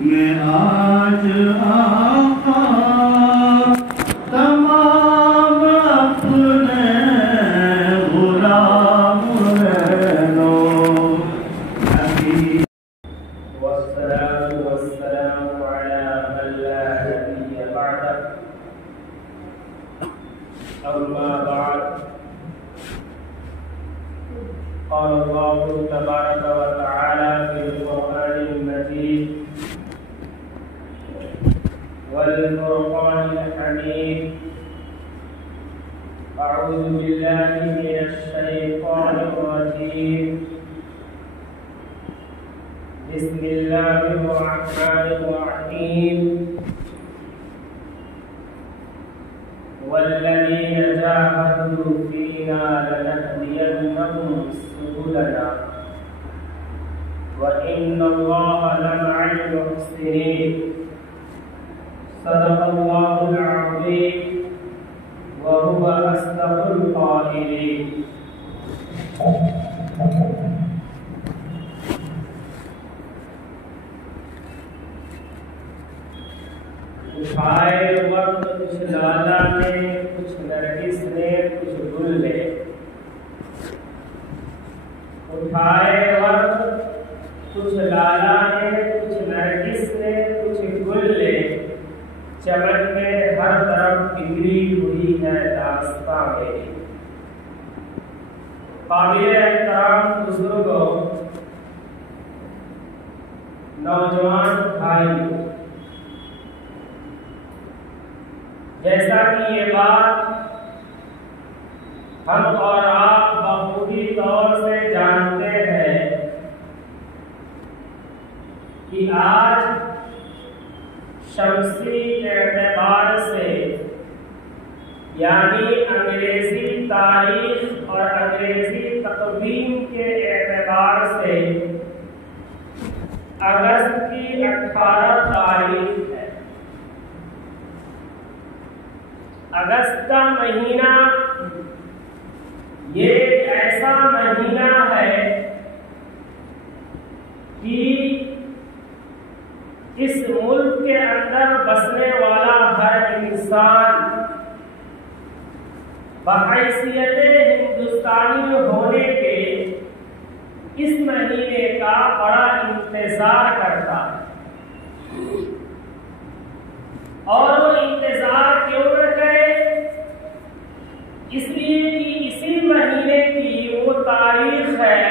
میں آج آقا تمام اپنے غلام رہنو حبیب والصلاة والسلام على من لا نبي بعده أما بعد قال الله تبارك وتعالى في القرآن المجيد والفرقان الحميد أعوذ بالله من الشيطان الرجيم بسم الله الرحمن الرحيم والذين جاهدوا فينا لنهدينهم سبلنا وإن الله لمع المحسنين صدق الله العظيم وهو أصدق القائلين اٹھائے وقت کچھ لالا نے کچھ نرگس نے کچھ گل نے اٹھائے وقت کچھ لالا نے کچھ نرگس نے کچھ گل نے چمن میں ہر طرف بگڑی ہوئی ہے داستاں میری قابل احترام بزرگوں نوجوان بھائیوں جیسا کہ یہ بات ہم اور آپ بخوبی طور سے جانتے ہیں کہ آج شمسی اعتبار سے یعنی انگریزی تاریخ اور انگریزی تقویم کے اعتبار سے اگست کی 18 تاریخ ہے۔ اگست کا مہینہ یہ ایک ایسا مہینہ ہے کہ اس ملک کے اندر بسنے والا ہر انسان بحیثیت ہندوستانی ہونے کے اس مہینے کا بڑا انتظار کرتا ہے، اور وہ انتظار کیوں نہ کرے؟ اس لیے کہ اسی مہینے کی وہ تاریخ ہے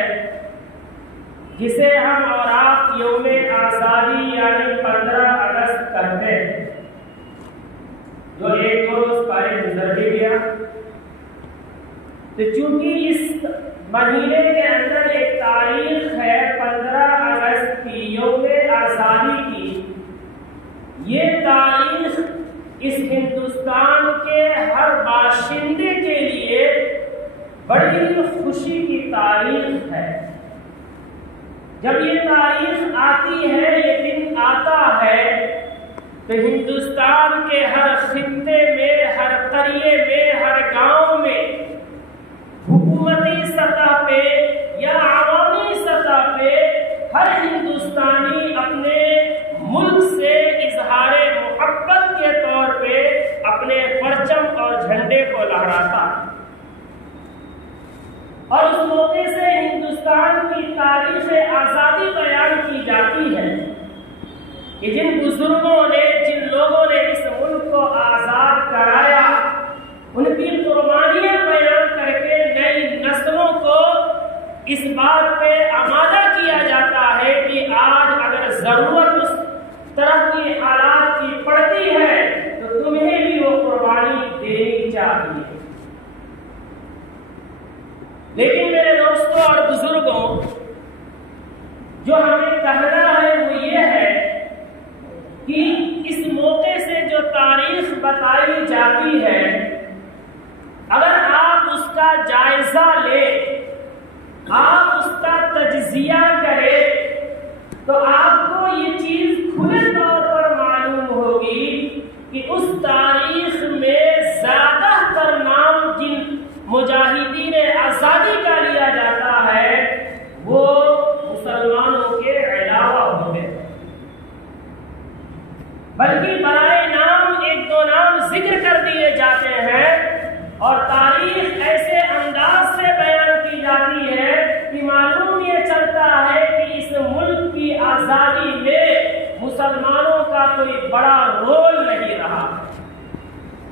جسے ہم اور آپ یوم آزادی یعنی 15 اگست کہتے ہیں، جو ایک دو روز پہلے گزر بھی گیا۔ تو چونکہ اس مہینے کے اندر ایک تاریخ ہے 15 اگست کی، یوم آزادی کی، یہ تاریخ اس ہندوستان کے ہر باشندے کے لیے بڑی خوشی کی تاریخ ہے۔ جب یہ تاریخ آتی ہے، یہ دن آتا ہے، تو ہندوستان کے ہر خطے میں، ہر قریے میں، ہر گاؤں میں حکومتی سطح پہ یا عوامی سطح پہ ہر ہندوستانی اپنے ملک سے اظہار محبت کے طور پہ اپنے پرچم اور جھنڈے کو لہراتا ہے، اور اس موقع سے ہندوستان کی تاریخ آزادی بیان کی جاتی ہے کہ جن بزرگوں نے، جن لوگوں نے اس ملک کو آزاد کرایا، ان کی قربانیاں بیان کر کے نئی نسلوں کو اس بات پہ آمادہ کیا جاتا ہے کہ آج اگر ضرورت اس طرح کی حالات کی پڑتی ہے تو تمہیں بھی وہ قربانی دینی چاہیے۔ لیکن میرے دوستوں اور بزرگوں، جو ہمیں کہنا ہے وہ یہ ہے کہ اس موقع سے جو تاریخ بتائی جاتی ہے، اگر آپ اس کا جائزہ لیں، آپ اس کا تجزیہ کریں، تو آپ کو یہ چیز کھلے طور پر معلوم ہوگی کہ اس تاریخ میں زیادہ تر نام جن مجاہدین آزادی کا لیا جاتا ہے وہ مسلمانوں کے بلکہ برائے نام ایک دو نام ذکر کر دیے جاتے ہیں اور تاریخ ایسے انداز سے بیان کی جاتی ہے کہ معلوم یہ چلتا ہے کہ اس ملک کی آزادی میں مسلمانوں کا کوئی بڑا رول نہیں رہا،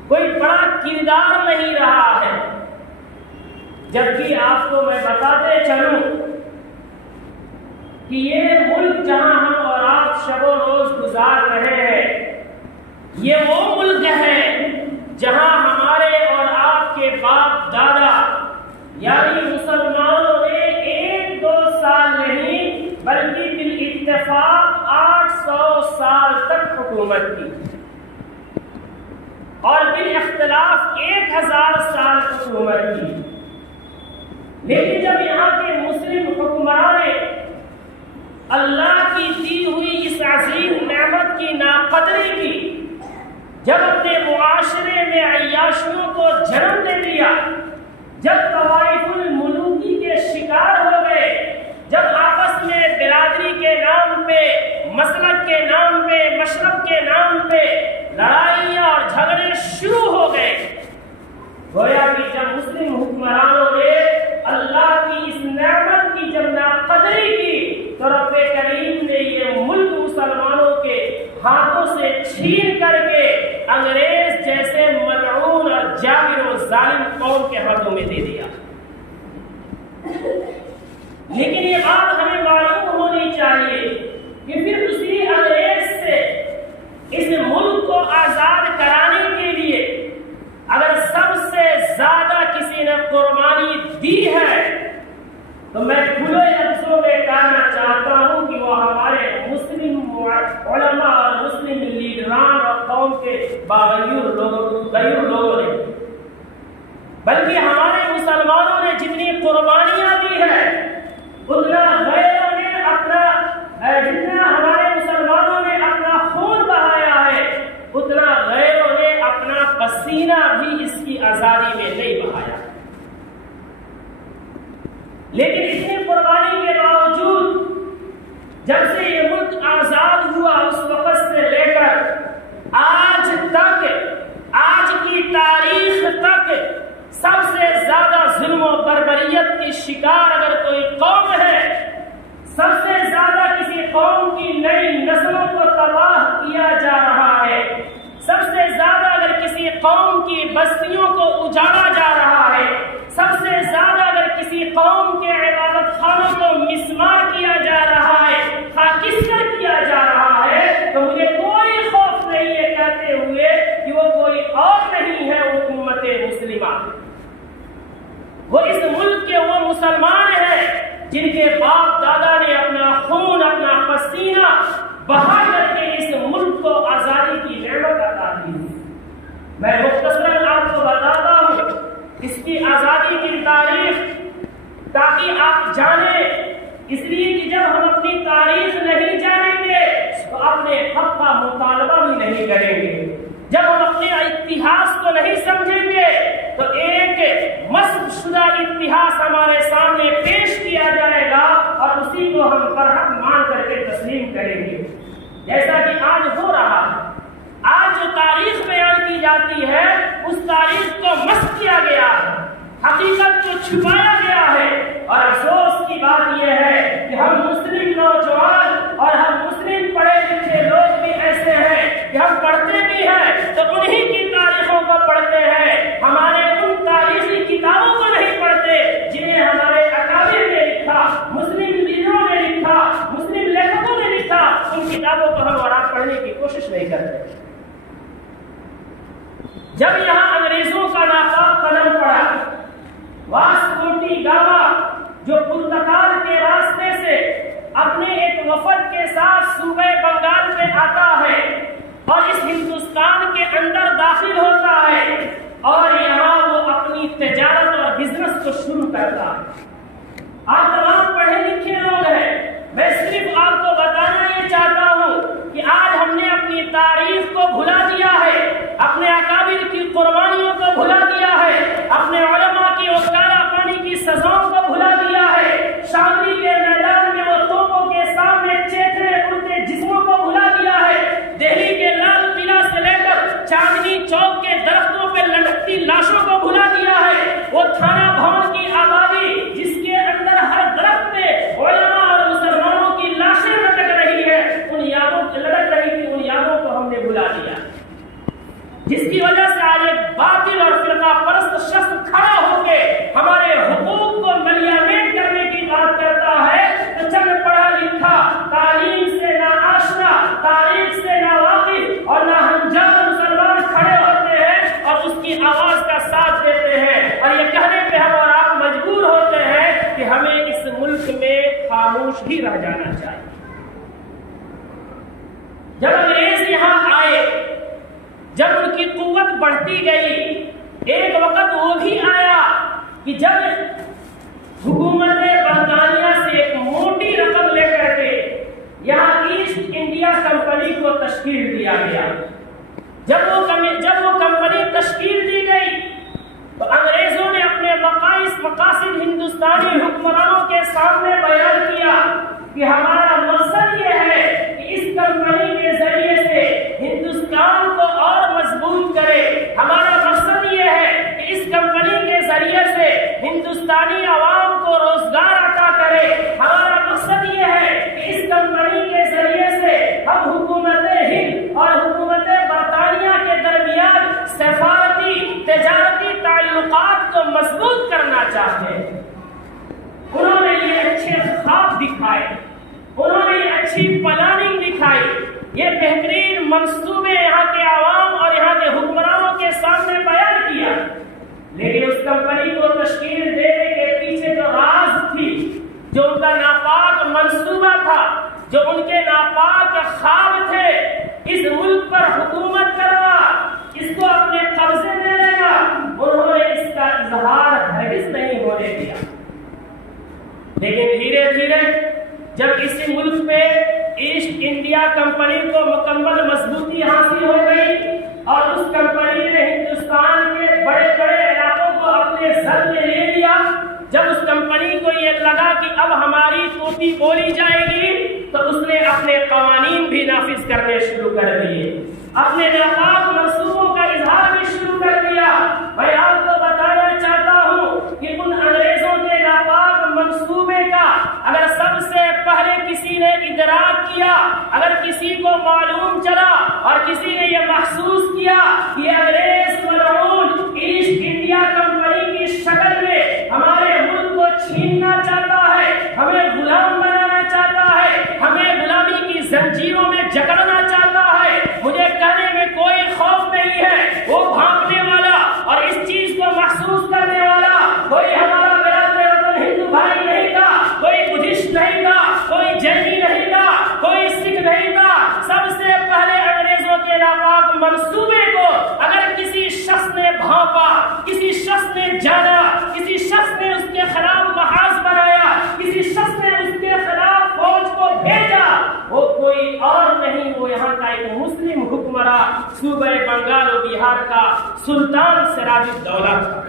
کوئی بڑا کردار نہیں رہا ہے۔ جبکہ آپ کو میں بتاتے چلوں کہ یہ ملک جہاں ہم اور آپ شب و روز گزار رہے ہیں، یہ وہ ملک ہے جہاں ہمارے اور آپ کے باپ دادا یعنی مسلمانوں نے 1-2 سال نہیں بلکہ بالاتفاق 800 سال تک حکومت کی اور بالاختلاف 1000 سال حکومت کی۔ لیکن جب یہاں کے مسلم حکمران نے اللہ کی دی ہوئی اس عظیم نعمت کی ناقدری کی، جب اپنے معاشرے میں عیاشیوں کو جنم دے دیا، جب طوائف الملوکی کے شکار ہو گئے، جب آپس میں برادری کے نام پہ، مسلک کے نام پہ، مشرب کے نام پہ لڑائیاں اور جھگڑے شروع ہو گئے، گویا کہ جب مسلم حکمرانوں نے اللہ کی اس نعمت کی جب ناقدری کی تو رب کریم نے یہ ملک مسلمانوں کے ہاتھوں سے چھین کر کے انگریز جیسے ملعون اور جابر و ظالم قوم کے ہاتھوں میں دے دیا۔ لیکن یہ بات ہمیں معلوم ہونی چاہیے کہ پھر اسی انگریز سے اس ملک کو آزاد کرانے کے لیے اگر سب سے زیادہ کسی نے قربانی دی ہے تو میں کھلے لفظوں میں کہنا چاہتا ہوں کہ وہ ہمارے مسلم علماء اور مسلم لیڈران اور قوم کے باغیور لوگوں نے، بلکہ ہمارے مسلمانوں نے جتنی قربانیاں دی ہیں اتنا غیروں نے جتنا ہمارے مسلمانوں نے اپنا خون بہایا ہے اتنا غیروں نے اپنا پسینہ بھی اس کی آزادی میں نہیں بہایا۔ لیکن اتنی قربانی کے باوجود جب سے یہ ملک آزاد ہوا اس وقت سے لے کر آج تک، آج کی تاریخ تک سب سے زیادہ ظلم و بربریت کی شکار اگر کوئی قوم ہے، سب سے زیادہ کسی قوم کی نئی نسلوں کو تباہ کیا جا رہا ہے، سب سے زیادہ اگر کسی قوم کی بستیوں کو اجاڑا جا رہا ہے، سب سے زیادہ اگر کسی قوم کے عبادت خانوں کو مسمار کیا جا رہا ہے، خاکستر کیا جا رہا ہے، تو مجھے کوئی خوف نہیں ہے کہتے ہوئے کہ وہ کوئی اور نہیں ہے حکومت مسلمہ، وہ اس ملک کے وہ مسلمان ہیں جن کے باپ دادا نے اپنا خون، اپنا پسینہ بہا کر کے اس ملک کو آزادی کی نعمت عطا کی۔ میں مختصراً آپ کو بتاتا ہوں اس کی آزادی کی تاریخ تاکہ آپ جانیں، اس لیے کہ جب ہم اپنی تاریخ نہیں جانیں گے تو اپنے حق کا مطالبہ بھی نہیں کریں گے، جب ہم اپنے اتہاس کو نہیں سمجھیں گے تو ایک مسخ شدہ اتہاس ہمارے سامنے پیش کیا جائے گا اور اسی کو ہم برحق مان کر کے تسلیم کریں گے، جیسا کہ آج ہو رہا ہے۔ آج جو تاریخ بیان کی جاتی ہے اس تاریخ کو مسخ کیا گیا ہے، حقیقت کو چھپایا گیا ہے، اور افسوس کی بات یہ ہے کہ ہم مسلم نوجوان اور ہم مسلم پڑھے لکھے لوگ بھی ایسے ہیں کہ ہم پڑھتے بھی ہیں تو انہی کی تاریخوں کو پڑھتے ہیں، ہمارے ان تاریخی کتابوں کو نہیں پڑھتے جنہیں ہمارے اکابر نے لکھا، مسلم لیڈروں نے لکھا، مسلم لیکھکوں نے لکھا، ان کتابوں کو ہم اور آپ پڑھنے کی کوشش نہیں کرتے۔ جب یہاں انگریزوں کا ناپاک قدم پڑا، واسکو ڈی گاما جو پرتگال کے راستے سے اپنے ایک وفد کے ساتھ صوبہ بنگال میں آتا ہے اور اس ہندوستان کے اندر داخل ہوتا ہے اور یہاں وہ اپنی تجارت اور بزنس کو شروع کرتا ہے۔ آپ تمام پڑھے لکھے لوگ ہیں، میں صرف آپ کو بتانا یہ چاہتا ہوں کہ آج ہم نے اپنی تاریخ کو بھلا دیا ہے، اپنے اکابر کی قربانیوں کو بھلا دیا ہے، اپنے علماء کی وکالہ پانی کی سزاؤں کو بھلا دیا ہے، شاملی کے میدان میں وہ توپوں کے سامنے چیخنے اڑتے جسموں کو بھلا دیا ہے، دہلی کے لال جس کی وجہ سے آج ایک باطل اور فرقہ پرست شخص کھڑا ہو کے ہمارے حقوق کو ملیامین کرنے کی بات کرتا ہے تو چند پڑھا لکھا، تعلیم سے نا آشنا، تاریخ سے نا واقف اور نا ہمجان مسلمان کھڑے ہوتے ہیں اور اس کی آواز کا ساتھ دیتے ہیں، اور یہ کہنے پہ ہم اور آپ مجبور ہوتے ہیں کہ ہمیں اس ملک میں خاموش ہی رہ جانا چاہیے۔ جب انگریز یہاں آئے، جب ان کی قوت بڑھتی گئی، ایک وقت وہ بھی آیا کہ جب حکومت برطانیہ سے ایک موٹی رقم لے کر کے یہاں ایسٹ انڈیا کمپنی کو تشکیل دیا گیا۔ جب وہ کمپنی تشکیل دی گئی تو انگریزوں نے اپنے مقاصد ہندوستانی حکمرانوں کے سامنے بیان کیا کہ ہمارا مقصد یہ ہے کہ اس کمپنی کے ذریعے سے ہندوستان کو اور مضبوط کرے، ہمارا مقصد یہ ہے کہ اس کمپنی کے ذریعے سے ہندوستانی عوام کو روزگار عطا کرے، ہمارا مقصد یہ ہے کہ اس کمپنی کے ذریعے سے ہم حکومت ہند اور حکومت برطانیہ کے درمیان سفارتی تجارتی تعلقات کو مضبوط کرنا چاہتے ہیں۔ انہوں نے یہ اچھے خواب دکھائے، انہوں نے یہ اچھی پلاننگ دکھائی، یہ بہترین منصوبے یہاں کے عوام اور یہاں کے حکمرانوں کے سامنے بیان کیا، لیکن اس کمپنی کو تشکیل دینے کے پیچھے جو راز تھی، جو ان کا ناپاک منصوبہ تھا، جو ان کے ناپاک خواب تھے، اس ملک پر حکومت کرنا، اس کو اپنے قبضے میں لینا، انہوں نے اس کا اظہار ہرگز نہیں ہونے دیا۔ لیکن دھیرے دھیرے جب اسی ملک پہ ایسٹ انڈیا کمپنی کو مکمل مضبوطی حاصل ہو گئی اور اس کمپنی نے ہندوستان کے بڑے بڑے علاقوں کو اپنے زر میں لے لیا، جب اس کمپنی کو یہ لگا کہ اب ہماری توتی بولی جائے گی تو اس نے اپنے قوانین بھی نافذ کرنے شروع کر دیے، اپنے ناپاک منصوبوں کا اظہار بھی شروع کر دیا۔ میں آپ کو بتانا چاہتا ہوں کہ ان انگریزوں کے ناپاک منصوبے کا اگر سب سے پہلے کسی نے ادراک کیا، اگر کسی کو معلوم چلا اور کسی نے یہ محسوس کیا کہ یہ انگریز ملعون ایسٹ انڈیا کمپنی کی شکل میں ہمارے ملک کو چھیننا چاہتا ہے، ہمیں غلام بنانا چاہتا ہے، ہمیں غلامی کی زنجیروں میں جکڑنا چاہتا ہے، مجھے کہنے میں کوئی خوف نہیں ہے، وہ بھاگنے والا اور اس چیز کو محسوس کرنے والا کوئی ہمارا برادر ہندو بھائی نہیں تھا، کوئی بدھسٹ نہیں تھا، کوئی جینی نہیں تھا، کوئی سکھ نہیں تھا۔ سب سے پہلے انگریزوں کے ناپاک منصوبے کو اگر کسی شخص نے بھانپا، کسی شخص نے جانا، کسی شخص نے اس کے خلاف محاذ بنایا، کسی شخص نے اس کے خلاف فوج کو بھیجا، وہ کوئی اور نہیں، وہ یہاں کا ایک مسلم حکمراں صوبہ بنگال و بہار کا سلطان سراج الدولہ تھا،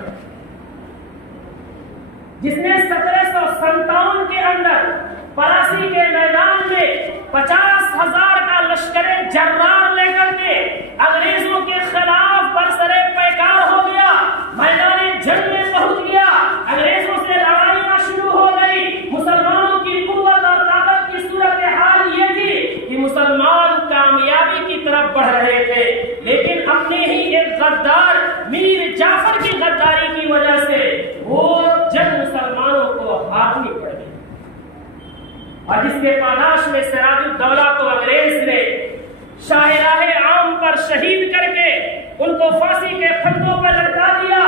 جس نے 1757 کے اندر پلاسی کے میدان میں 50,000 کا لشکر جرار لے کر کے انگریزوں کے خلاف برسرے پیکار ہو گیا، میدان جنگ میں پہنچ گیا، انگریزوں سے لڑائیاں شروع ہو گئی۔ مسلمانوں کی قوت اور طاقت کی صورتحال یہ تھی کہ مسلمان کامیابی کی طرف بڑھ رہے تھے، لیکن اپنے ہی ایک غدار میر جعفر کی غداری کی وجہ سے وہ جنگ مسلمانوں کو ہارنی پڑ گئی، اور جس کے پاداش میں سراج الدولہ کو انگریز نے شاہراہ عام پر شہید کر کے ان کو پھانسی کے پھندوں پر لٹکا دیا،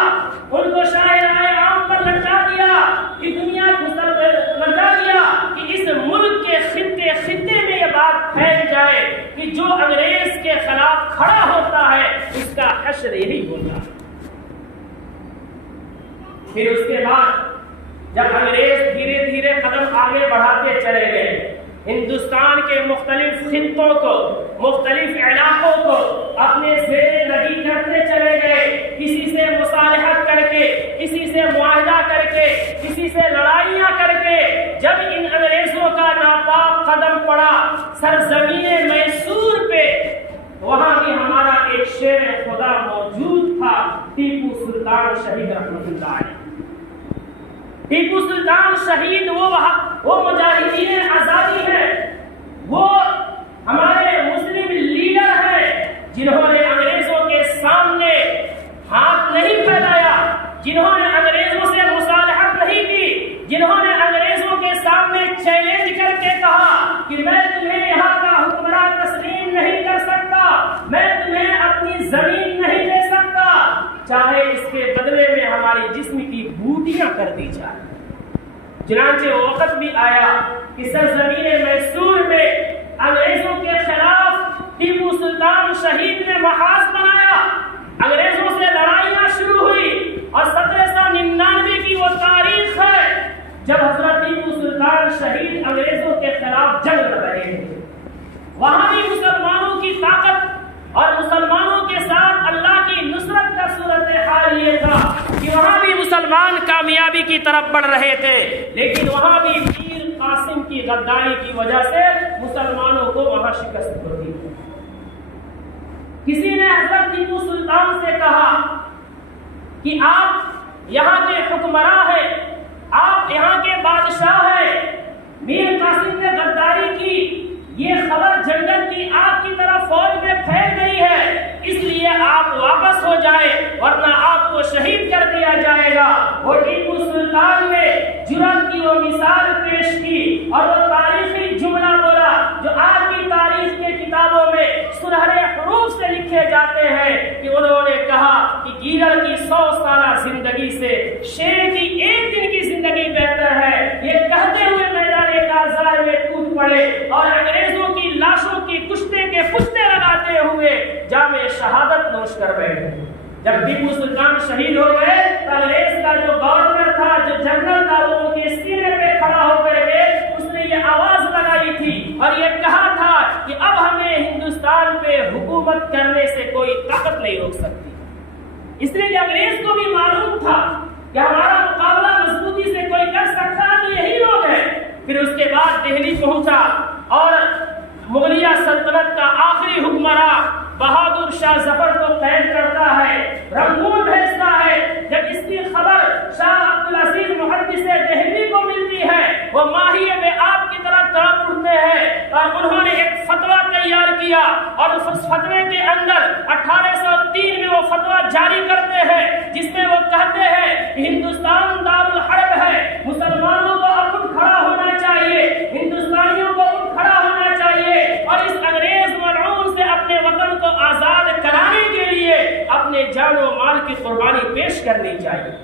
ان کو شاہراہ عام پر لٹکا دیا، کہ دنیا لٹکا دیا کہ اس ملک کے خطے خطے میں یہ بات پھیل جائے کہ جو انگریز کے خلاف کھڑا ہوتا ہے اس کا حشر یہی ہوتا ہے۔ پھر اس کے بعد جب انگریز دھیرے دھیرے قدم آگے بڑھاتے چلے گئے، ہندوستان کے مختلف خطوں کو، مختلف علاقوں کو اپنے زیر نگی کرتے چلے گئے، کسی سے مصالحت کر کے، کسی سے معاہدہ کر کے، کسی سے لڑائیاں کر کے، جب ان انگریزوں کا ناپاک قدم پڑا سرزمین میسور پہ، وہاں بھی ہمارا ایک شیر خدا موجود تھا، ٹیپو سلطان شہید رحمۃ اللہ علیہ۔ ٹیپو سلطان شہید وہ مجاہدین آزادی ہیں، وہ ہمارے مسلم لیڈر ہیں جنہوں نے انگریزوں کے سامنے جنہوں نے انگریزوں سے مصالحت نہیں کی، جنہوں نے انگریزوں کے سامنے چیلنج کر کے کہا کہ میں تمہیں یہاں کا حکمران تسلیم نہیں کر سکتا، میں تمہیں اپنی زمین نہیں دے سکتا، چاہے اس کے بدلے میں ہماری جسم کی بوٹیاں کر دی جائیں۔ چنانچہ وہ وقت بھی آیا کہ سرزمین میسور میں انگریزوں کے خلاف ٹیپو سلطان شہید نے محاذ بنایا، انگریزوں سے لڑائیاں شروع ہوئی، اور 1799 کی وہ تاریخ ہے جب حضرت ٹیپو سلطان شہید انگریزوں کے خلاف جنگ لڑ رہے تھے۔ وہاں بھی مسلمانوں کی طاقت اور مسلمانوں کے ساتھ اللہ کی نصرت کا صورتحال یہ تھا کہ وہاں بھی مسلمان کامیابی کی طرف بڑھ رہے تھے، لیکن وہاں بھی میر قاسم کی غداری کی وجہ سے مسلمانوں کو وہاں شکست ہوتی تھی۔ کسی نے حضرت ٹیپو سلطان سے کہا کہ آپ یہاں کے حکمراں ہیں، آپ یہاں کے بادشاہ ہیں، میر قاسم نے غداری کی، یہ خبر جنگل کی آگ کی طرح فوج میں پھیل گئی ہے، اس لیے آپ واپس ہو جائیں ورنہ آپ کو شہید کر دیا جائے گا۔ وہ ٹیپو سلطان نے جرأت کی وہ مثال پیش کی اور وہ تاریخی جملہ بولا جو آج کی تاریخ کے کتابوں میں سنہرے حروف سے لکھے جاتے ہیں کہ انہوں نے کہا کہ گیدڑ کی 100 سالہ زندگی سے شیر کی ایک دن کی زندگی بہتر ہے۔ یہ کہتے ہوئے میدان کارزار میں کود پڑے اور انگریزوں کی لاشوں کی کشتے کے پشتے لگاتے ہوئے جام شہادت نوش کر بیٹھے۔ جب ٹیپو سلطان شہید ہو گئے تو انگریز کا جو گورنر تھا، جو جنرل تھا، وہ ان کے سینے پہ کھڑا ہو کر کے اس نے یہ آواز لگائی تھی اور یہ کہا تھا کہ اب ہمیں ہندوستان پہ حکومت کرنے سے کوئی طاقت نہیں روک سکتی۔ اس لیے کہ انگریز کو بھی معلوم تھا کہ ہمارا مقابلہ مضبوطی سے کوئی کر سکتا ہے تو یہی لوگ ہیں۔ پھر اس کے بعد دہلی پہنچا اور مغلیہ سلطنت کا آخری حکمراں بہادر شاہ ظفر کو قید کرتا ہے، رنگون بھیجتا ہے۔ جب اس کی خبر شاہ عبدالعزیز محدث دہلی کو ملتی ہے، وہ ماہیے میں آپ کی طرح تڑپ اٹھتے ہیں اور انہوں نے ایک فتویٰ تیار کیا اور اس فتوے کے اندر 1803 میں وہ فتویٰ جاری کرتے ہیں جس میں وہ کہتے ہیں کہ ہندوستان دارالحرب ہے، مسلمانوں کو اب اٹھ کھڑا ہونا چاہیے، ہندوستانیوں کو اٹھ کھڑا ہونا چاہیے اور اس انگریز ملعون سے اپنے وطن کو آزاد کرانے کے لیے اپنے جان و مال کی قربانی پیش کرنی چاہیے۔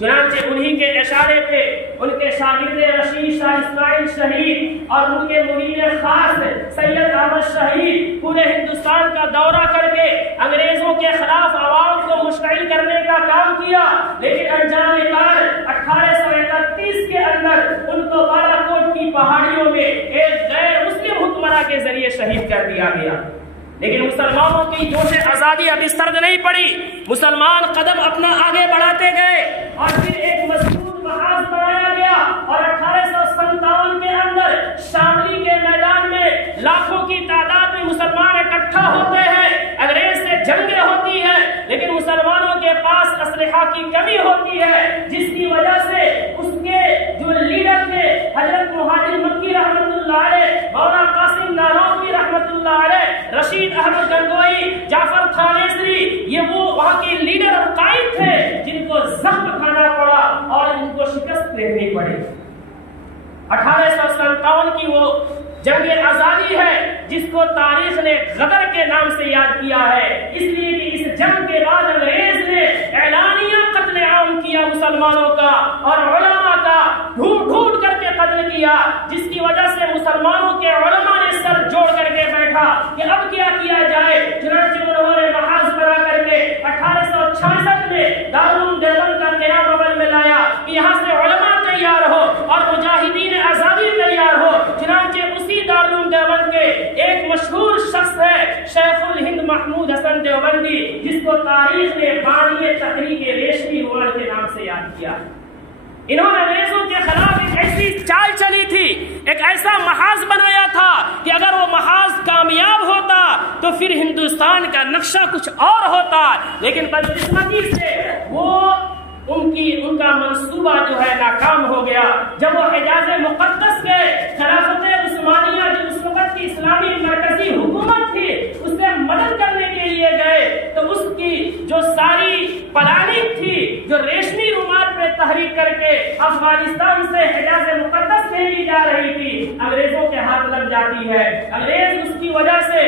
چنانچہ انہی کے اشارے پہ ان کے شاگرد رشید شاہ اسماعیل شہید اور ان کے مرید خاص سید احمد شہید پورے ہندوستان کا دورہ کر کے انگریزوں کے خلاف عوام کو مشتعل کرنے کا کام کیا، لیکن انجام کار 1831 کے اندر ان کو بالاکوٹ کی پہاڑیوں میں ایک غیر مسلم حکمراں کے ذریعے شہید کر دیا گیا۔ لیکن مسلمانوں کی جوش آزادی ابھی سرد نہیں پڑی، مسلمان قدم اپنا آگے بڑھاتے گئے اور پھر ایک مضبوط محاذ بنایا گیا اور 1857 کے اندر شاملی کے میدان میں لاکھوں کی تعداد میں مسلمان اکٹھا ہوتے ہیں، انگریز سے جنگیں ہوتی ہیں، لیکن مسلمانوں کے پاس اسلحہ کی کمی ہوتی ہے، جس کی وجہ سے اس کے جو لیڈر تھے حضرت مہاجر مکی رحمت اللہ علیہ، مولانا قاسم نانوتوی رحمت اللہ علیہ، رشید احمد گنگوئی، جعفر خانیسری، یہ وہ وہاں کے لیڈر اور قائد تھے جن کو زخم کھانا پڑا اور ان کو شکست دیکھنی پڑی۔ 1857 کی وہ جنگ آزادی ہے جس کو تاریخ نے غدر کے نام سے یاد کیا ہے، اس لیے کہ اس جنگ کے بعد انگریز نے اعلانیہ قتل عام کیا مسلمانوں کا اور علماء کا ڈھونڈ ڈھونڈ کر کے قتل کیا، جس کی وجہ سے مسلمانوں کے علماء نے سر جوڑ کر کے بیٹھا کہ اب کیا کیا جائے۔ چنانچہ انہوں نے محاذ بنا کر کے 1866 میں دارالعلوم دیوبند کا قیام عمل میں لایا کہ یہاں سے علماء تیار ہو اور مجاہدین آزادی تیار ہو۔ چنانچہ اسی دارالعلوم دیوبند کے ایک مشہور شخص ہے شیخ الہند محمود حسن دیوبندی، جس کو تاریخ نے بانی تحریک ریشمی رومال کے نام سے یاد کیا۔ انہوں نے انگریزوں کے خلاف ایک ایسی چال چلی تھی، ایک ایسا محاذ بنایا تھا کہ اگر وہ محاذ کامیاب ہوتا تو پھر ہندوستان کا نقشہ کچھ اور ہوتا، لیکن بدقسمتی سے ان کا منصوبہ جو ہے ناکام ہو گیا۔ جب وہ حجاز مقدس گئے، خلافت عثمانیہ جو اس وقت کی اسلامی مرکزی حکومت تھی اس سے مدد کرنے کے لیے گئے تو اس کی جو ساری پلاننگ تھی، جو ریش افغانستان سے حجاز مقدس بھیجی جا رہی تھی، انگریزوں کے ہاتھ لگ جاتی ہے۔ انگریز اس کی وجہ سے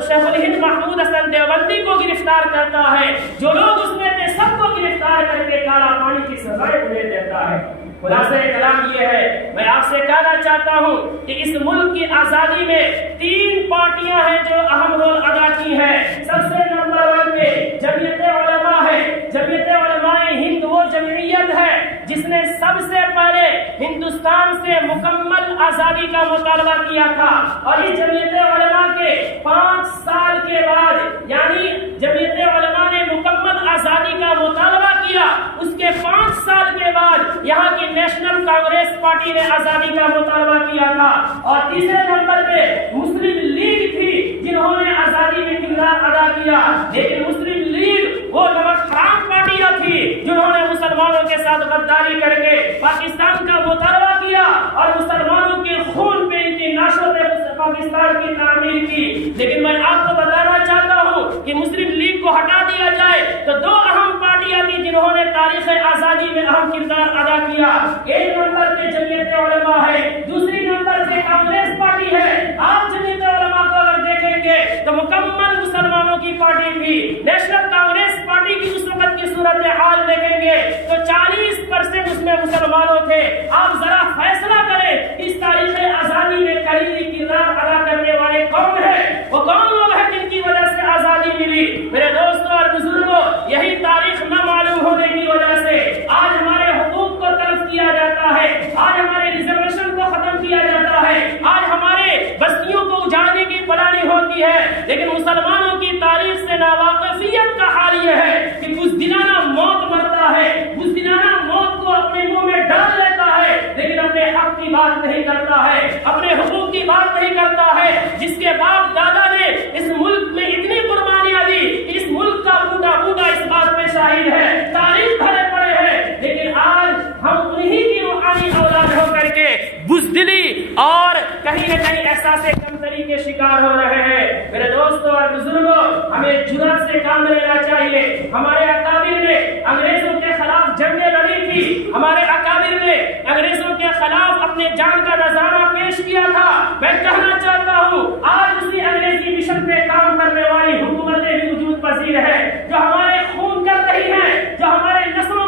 شیخ الہند محمود حسن دیوبندی کو گرفتار کرتا ہے، جو لوگ اس میں تھے سب کو گرفتار کر کے کالا پانی کی سزائیں انہیں دیتا ہے۔ خلاصہ کلام یہ ہے، میں آپ سے کہنا چاہتا ہوں کہ اس ملک کی آزادی میں 3 پارٹیاں ہیں جو اہم رول ادا کی ہیں۔ سب سے نمبر 1 پہ جمعیت علماء ہے۔ جمعیت علماء ہند وہ جمعیت ہے جس نے سب سے پہلے ہندوستان سے مکمل آزادی کا مطالبہ کیا تھا، اور اس جمعیت علماء کے 5 سال کے بعد، یعنی جمعیت علماء نے مکمل آزادی کا مطالبہ کیا، اس کے 5 سال کے بعد یہاں کی نیشنل کانگریس پارٹی نے آزادی کا مطالبہ کیا تھا۔ اور تیسرے نمبر پہ مسلم لیگ تھی جنہوں نے آزادی میں کردار ادا کیا، لیکن مسلم لیگ وہ نمک حرام پارٹیاں تھی جنہوں نے مسلمانوں کے ساتھ غداری کر کے پاکستان کا مطالبہ کیا اور مسلمانوں کے خون پہ ان کی نعشوں نے پاکستان کی تعمیر کی۔ لیکن میں آپ کو بتانا چاہتا ہوں کہ مسلم لیگ کو ہٹا دیا جائے تو 2 اہم پارٹیاں تھیں جنہوں نے تاریخ آزادی میں اہم کردار ادا کیا۔ ایک نمبر پہ جمعیت علماء ہے، دوسری نمبر پہ کانگریس پارٹی ہے۔ آپ جمعیت علماء کو اگر دیکھیں گے تو مکمل مسلمانوں کی پارٹی تھی۔ نیشنل کانگریس پارٹی کی اس وقت کی صورتحال دیکھیں گے تو 40% اس میں مسلمانوں تھے۔ آپ ذرا فیصلہ کریں اس تاریخ آزادی میں کلیدی کردار ادا کرنے والے کون ہیں؟ وہ کون لوگ ہیں جن کی وجہ سے آزادی ملی؟ میرے دوستوں اور بزرگوں، یہی تاریخ نہ معلوم ہونے کی وجہ سے آج ہمارے حقوق کو تلف کیا جاتا ہے، آج ہمارے ریزرویشن کو ختم کیا جاتا ہے، آج ہمارے بستیوں کو اجاڑنے کی پلاننگ ہوتی ہے۔ لیکن مسلمانوں کی تاریخ سے ناواقفیت کا حال یہ ہے کہ بزدلانہ موت مرتا ہے، بزدلانہ موت کو اپنے منہ میں ڈال لیتا ہے، لیکن اپنے حق کی بات نہیں کرتا ہے، اپنے حقوق کی بات نہیں کرتا ہے۔ جس کے باپ دادا نے اس ملک میں اتنی قربانیاں دی، اس ملک کا بوڑھا بوڑھا اس بات میں شاہد ہے، تاریخ بھرے پڑے ہیں، لیکن آج ہم انہی کی روحانی اولاد ہو کر کے بزدلی اور کہیں نہ کہیں احساس کمتری کے شکار ہو رہے ہیں۔ میرے دوستوں اور بزرگوں، ہمیں جرأت سے کام لینا چاہیے۔ ہمارے اکابر نے انگریزوں کے خلاف جنگیں لڑی تھی، ہمارے اکابر نے انگریزوں کے خلاف اپنے جان کا نذرانہ پیش کیا تھا۔ میں کہنا چاہتا ہوں آج اسی انگریزی مشن پہ کام کرنے والی حکومتیں بھی وجود پذیر ہے، جو ہمارے خون کر رہی ہے، جو ہمارے نسلوں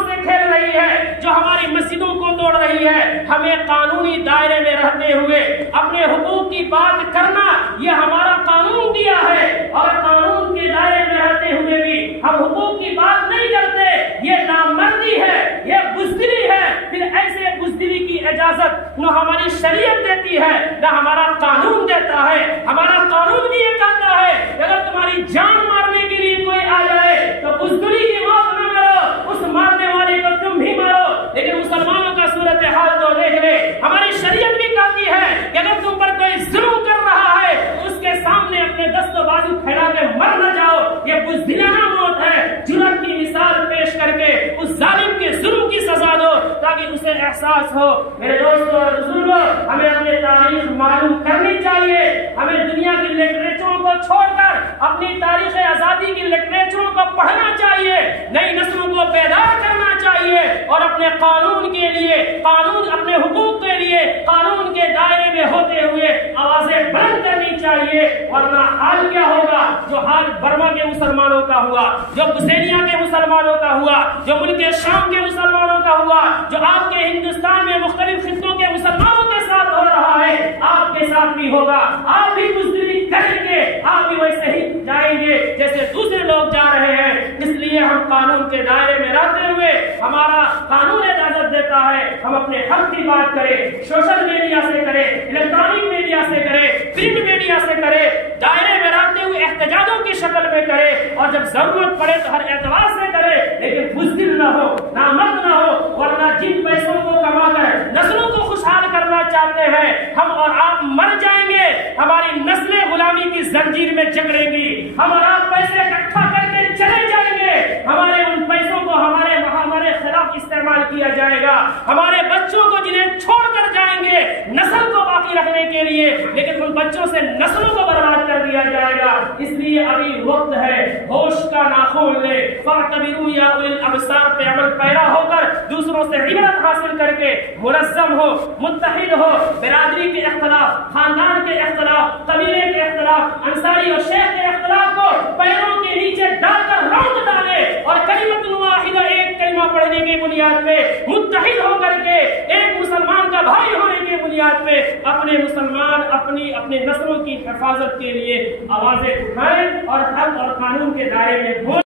سے کھیل رہی ہے، جو ہماری مسجدوں کو توڑ رہی ہے۔ ہمیں قانونی دائرے میں رہتے ہوئے اپنے حقوق کی بات کرنا یہ ہمارا قانون دیا ہے، اور قانون کے دائرے میں رہتے ہوئے بھی ہم حقوق کی بات نہیں کرتے، یہ نامردی ہے، یہ بزدلی ہے۔ پھر ایسے بزدلی کی اجازت نہ ہماری شریعت دیتی ہے نہ ہمارا قانون دیتا ہے۔ ہمارا قانون بھی یہ کہتا ہے اگر تمہاری جان مارنے کے لیے کوئی آ جائے تو بزدلی کی موت نہ مرو، اس مارنے والے کو تم بھی مرو۔ لیکن مسلمانوں کا صورتحال تو دیکھ لے، ہماری شریعت بھی کہتی ہے کہ اگر تم پر کوئی ظلم کر رہا ہے اس کے سامنے اپنے دست و بازو پھیلا کے مر نہ جاؤ، یہ بزدلانہ موت ہے۔ جرأت کی مثال پیش کر کے اس ظالم کے ظلم کی سزا دو تاکہ اسے احساس ہو۔ میرے دوستوں اور بزرگوں، ہمیں اپنی تاریخ معلوم کرنی چاہیے، ہمیں دنیا کی لٹریچروں کو چھوڑ کر اپنی تاریخ آزادی کی لٹریچروں کو پڑھنا چاہیے، نئی نسلوں کو بیدار کرنا چاہیے، اور اپنے قانون کے لیے، اپنے حقوق کے لیے قانون کے دائرے میں ہوتے ہوئے آوازیں بلند کرنی چاہیے، ورنہ حال کیا ہوگا جو حال برما کے مسلمانوں کا ہوا، جو بسینیا کے مسلمانوں کا ہوا، جو ملک شام کے مسلمانوں کا ہوا، جو آپ کے ہندوستان میں مختلف خطوں کے مسلمانوں کے ساتھ ہو رہا ہے، آپ کے ساتھ بھی ہوگا۔ آپ بھی بزدلی کریں گے، آپ بھی ویسے ہی جائیں گے جیسے دوسرے لوگ جا رہے ہیں۔ اس لیے ہم قانون کے دائرے میں رہتے ہوئے، ہمارا قانون اجازت دیتا ہے ہم اپنے حق کی بات کریں، سوشل میڈیا سے کریں، الیکٹرانک میڈیا سے کریں، پرنٹ میڈیا سے کریں، دائرے میں رہتے ہوئے احتجاجوں کی شکل میں کریں، اور جب ضرورت پڑے تو ہر اعتبار سے کریں، لیکن بزدل نہ ہو، نامرد نہ ہو، ورنہ جن پیسوں کو کما کر نسلوں کو خوشحال کرنا چاہتے ہیں، ہم اور آپ مر جائیں گے، ہماری نسلیں غلامی کی زنجیر میں جکڑیں گی، ہم اور آپ پیسے اکٹھا کر کے چلے جائیں گے، ہمارے ان پیسوں کو ہمارے خلاف استعمال کیا جائے گا، ہمارے بچوں کو جنہیں چھوڑ کر جائیں گے نسل کو باقی رکھنے کرنے کے لیے، لیکن ان بچوں سے نسلوں کو برباد کر دیا جائے گا۔ اس لیے ابھی وقت ہے، ہوش کا ناخن لے، فاعتبروا یا اولی الابصار پہ عمل پیرا ہو کر دوسروں سے عبرت حاصل کر کے منظم ہو، متحد ہو، برادری کے اختلاف، خاندان کے اختلاف، قبیلے کے اختلاف، انصاری اور شیخ کے اختلاف کو پیروں کے نیچے ڈال کر روک ڈالے اور کلمۃ واحدہ، ایک کلمہ پڑھنے کی بنیاد پہ متحد ہو کر کے ایک مسلمان کا بھائی ہونے کی بنیاد پہ اپنے مسلمان اپنے نسلوں کی حفاظت کے لیے آوازیں اٹھائیں اور حق اور قانون کے دائرے میں